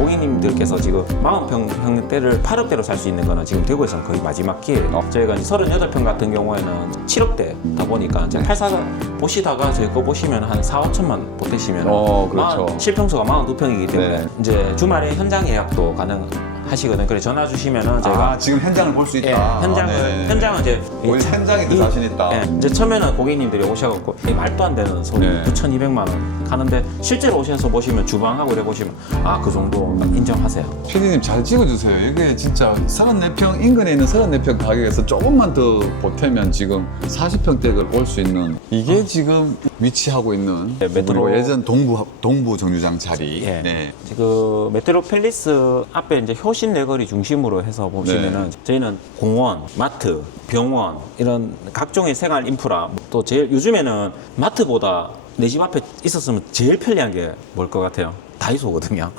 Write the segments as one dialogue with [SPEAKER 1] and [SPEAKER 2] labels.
[SPEAKER 1] 고객님들께서 지금 40평대를 8억대로 살 수 있는 거는 지금 대구에서는 거의 마지막 기회예요.
[SPEAKER 2] 어.
[SPEAKER 1] 저희가 이제 38평 같은 경우에는 7억대다 보니까 이제 84 보시다가 저희 거 보시면 한 4, 5천만 보태시면
[SPEAKER 2] 어, 그렇죠.
[SPEAKER 1] 실평수가 42평이기 때문에
[SPEAKER 2] 네.
[SPEAKER 1] 이제 주말에 현장 예약도 가능 하시거든 요. 그래 전화 주시면은 저희가
[SPEAKER 2] 아, 지금 현장을 볼수
[SPEAKER 1] 예,
[SPEAKER 2] 있다.
[SPEAKER 1] 현장을
[SPEAKER 2] 아, 네.
[SPEAKER 1] 현장은 이제
[SPEAKER 2] 오히려
[SPEAKER 1] 이 차-
[SPEAKER 2] 현장에 더
[SPEAKER 1] 이-
[SPEAKER 2] 자신 있다.
[SPEAKER 1] 예, 이제 처음에는 고객님들이 오셔갖고 이 말도 안 되는 소리
[SPEAKER 2] 네.
[SPEAKER 1] 9,200만 원 가는데 실제로 오셔서 보시면 주방하고 이래 보시면 아 그 정도 인정하세요.
[SPEAKER 2] 피디님 잘 찍어주세요. 이게 진짜 34평 인근에 있는 34평 가격에서 조금만 더 보태면 지금 40평대를 볼수 있는 이게 지금 위치하고 있는
[SPEAKER 1] 네, 메트로-
[SPEAKER 2] 예전 동부 동부 정류장 자리.
[SPEAKER 1] 예.
[SPEAKER 2] 네.
[SPEAKER 1] 그 메트로 팰리스 앞에 이제 효신 내거리 중심으로 해서 보시면은
[SPEAKER 2] 네.
[SPEAKER 1] 저희는 공원, 마트, 병원 이런 각종의 생활 인프라 또 제일 요즘에는 마트보다 내 집 앞에 있었으면 제일 편리한 게 뭘 것 같아요? 다이소거든요.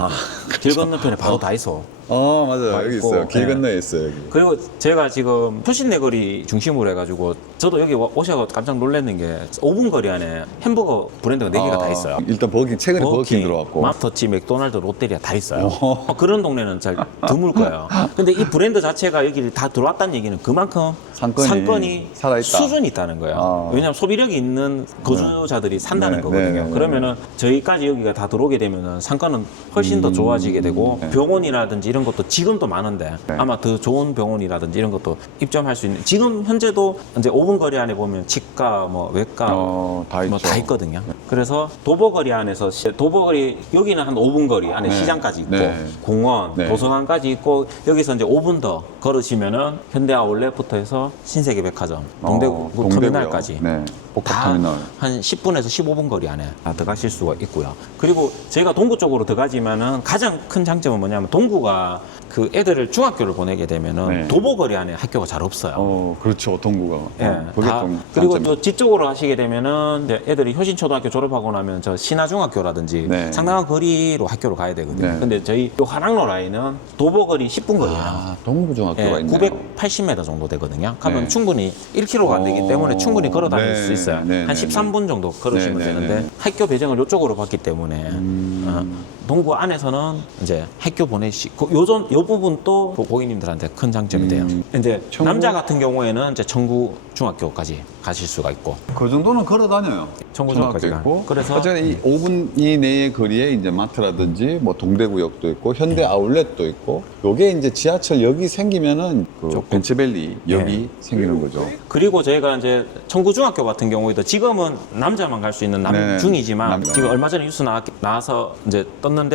[SPEAKER 1] 길 건너편에 바로 다이소.
[SPEAKER 2] 어 맞아요.
[SPEAKER 1] 와
[SPEAKER 2] 여기 있어요. 길
[SPEAKER 1] 예.
[SPEAKER 2] 건너에 있어요. 여기.
[SPEAKER 1] 그리고 제가 지금 효신내 거리 중심으로 해가지고 저도 여기 와- 오셔서 깜짝 놀랐는 게 5분 거리 안에 햄버거 브랜드가 4개가 다
[SPEAKER 2] 아,
[SPEAKER 1] 있어요.
[SPEAKER 2] 일단 버긴 최근에 버긴 들어왔고.
[SPEAKER 1] 맘터치, 맥도날드, 롯데리아 다 있어요. 어, 그런 동네는 잘 드물 거예요. 근데 이 브랜드 자체가 여기 다 들어왔다는 얘기는 그만큼
[SPEAKER 2] 상권이 살아있다.
[SPEAKER 1] 수준이 있다는 거예요.
[SPEAKER 2] 아.
[SPEAKER 1] 왜냐하면 소비력이 있는 거주자들이 산다는
[SPEAKER 2] 네,
[SPEAKER 1] 거거든요.
[SPEAKER 2] 네, 네,
[SPEAKER 1] 그러면은 저희까지 여기가 다 들어오게 되면은 상권은 훨씬 더 좋아지게 되고
[SPEAKER 2] 네.
[SPEAKER 1] 병원이라든지 이런 것도 지금도 많은데
[SPEAKER 2] 네.
[SPEAKER 1] 아마 더 좋은 병원이라든지 이런 것도 입점할 수 있는 지금 현재도 이제 5분 거리 안에 보면 치과, 뭐 외과,
[SPEAKER 2] 어, 다
[SPEAKER 1] 뭐
[SPEAKER 2] 있죠.
[SPEAKER 1] 다 있거든요. 그래서 도보 거리 안에서 시- 도보 거리 여기는 한 5분 거리 안에
[SPEAKER 2] 네.
[SPEAKER 1] 시장까지 있고
[SPEAKER 2] 네.
[SPEAKER 1] 공원,
[SPEAKER 2] 네.
[SPEAKER 1] 도서관까지 있고 여기서 이제 5분 더 걸으시면은 현대 아울렛부터 해서 신세계 백화점, 동대구
[SPEAKER 2] 어, 동대구요.
[SPEAKER 1] 터미널까지
[SPEAKER 2] 네. 복합터미널.
[SPEAKER 1] 한 10분에서 15분 거리 안에 다 들어가실 수가 있고요. 그리고 저희가 동구 쪽으로 들어가지만은 가장 큰 장점은 뭐냐면 동구가 그 애들을 중학교를 보내게 되면은
[SPEAKER 2] 네.
[SPEAKER 1] 도보 거리 안에 학교가 잘 없어요.
[SPEAKER 2] 어 그렇죠 동구가.
[SPEAKER 1] 예,
[SPEAKER 2] 어, 그게
[SPEAKER 1] 다-
[SPEAKER 2] 좀
[SPEAKER 1] 그리고
[SPEAKER 2] 장점이-
[SPEAKER 1] 또 뒤쪽으로 하시게 되면은 이제 애들이 효신초등학교 졸업하고 나면 저 신화중학교라든지
[SPEAKER 2] 네.
[SPEAKER 1] 상당한 거리로 학교를 가야 되거든요.
[SPEAKER 2] 네.
[SPEAKER 1] 근데 저희 요 한학로 라인은 도보거리 10분 거리예요.
[SPEAKER 2] 아 동구 중학교가
[SPEAKER 1] 예,
[SPEAKER 2] 있네요.
[SPEAKER 1] 980m 정도 되거든요. 가면
[SPEAKER 2] 네.
[SPEAKER 1] 충분히 1km가 안 되기
[SPEAKER 2] 어,
[SPEAKER 1] 때문에 충분히 걸어 다닐
[SPEAKER 2] 네,
[SPEAKER 1] 수 있어요.
[SPEAKER 2] 네,
[SPEAKER 1] 한
[SPEAKER 2] 네,
[SPEAKER 1] 13분 정도 걸으시면
[SPEAKER 2] 네, 네,
[SPEAKER 1] 되는데
[SPEAKER 2] 네.
[SPEAKER 1] 학교 배정을 이쪽으로 받기 때문에
[SPEAKER 2] 음.
[SPEAKER 1] 어, 동구 안에서는 이제 학교 보내시고 요전 요 부분 또 고객님들한테 큰 장점이 돼요.
[SPEAKER 2] 음.
[SPEAKER 1] 이제
[SPEAKER 2] 청구-
[SPEAKER 1] 남자 같은 경우에는 이제 청구 중학교까지 가실 수가 있고
[SPEAKER 2] 그 정도는 걸어 다녀요.
[SPEAKER 1] 청구 중학교까지
[SPEAKER 2] 있고.
[SPEAKER 1] 그래서
[SPEAKER 2] 어쨌든 이 5분 이내의 거리에 이제 마트라든지 뭐 동대구역도 있고 현대 아울렛도 있고 요게 이제 지하철 역이 생기면은 그. 벤츠밸리 역이
[SPEAKER 1] 네.
[SPEAKER 2] 생기는 거죠.
[SPEAKER 1] 그리고 저희가 이제 청구중학교 같은 경우에도 지금은 남자만 갈 수 있는
[SPEAKER 2] 네,
[SPEAKER 1] 남중이지만
[SPEAKER 2] 남자.
[SPEAKER 1] 지금 얼마 전에 뉴스 나, 나와서 이제 떴는